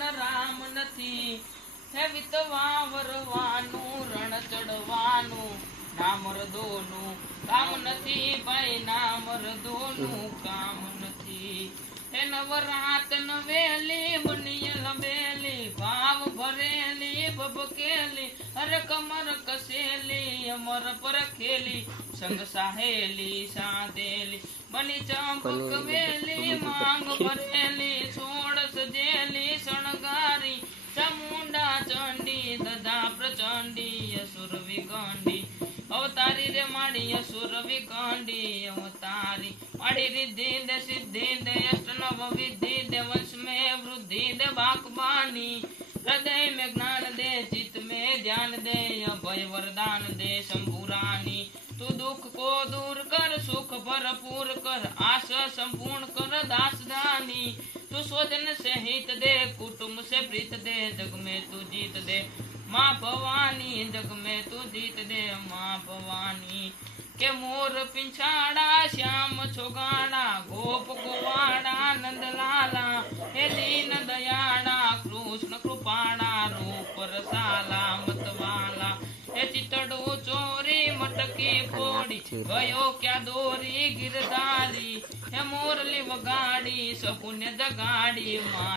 મન રામ નથી. હે વિતવા વરવાનું રણ ચડવાનું ના મરદોનું કામ નથી ભાઈ, ના મરદોનું કામ નથી. હે નવરાત નવેલી બની લંબેલી, ભાવ ભરેલી ભબકેલી, અરે કમર કસેલી અમર પર ખેલી, સંગ સાહેલી સાધેલી બની ચંપક વેલી, માંગ ભરેલી સોળ સજેલી શણગારી, ચામુંડા ચંડી દદા પ્રચંડી અસુર વિગંડી અવતારી રે માડી, અસુર વિગંડી અવતારી માડી, રિદ્ધિ દે સિદ્ધિ દે અષ્ટનવ વિધિ દે, વંશ में वृद्धि दे बाकबानी, हृदय में ज्ञान दे, चित्त में ध्यान दे, अभय वरदान दे शंभुरानी। तू दुख को दूर कर, सुख भरपूर कर, आशा संपूर्ण कर दासदानी। तू स्वजन से हित दे, कुटुंब से प्रीत दे, जग में तू जीत दे माँ भवानी, जग में तू जीत दे माँ भवानी। के मोर पिंछाड़ा श्याम छोगाड़ा, गोप कुवाड़ा नंदलाला, हे दीन दयाड़ा कृष्ण कृपाड़ा, रूप रसाला मतवाला, हे चितड़ू चोरी मटकी फोड़ी, गयो क्या दोरी गिरधारी, हे मोरली वगाड़ी सपुण्य जगाड़ी माँ।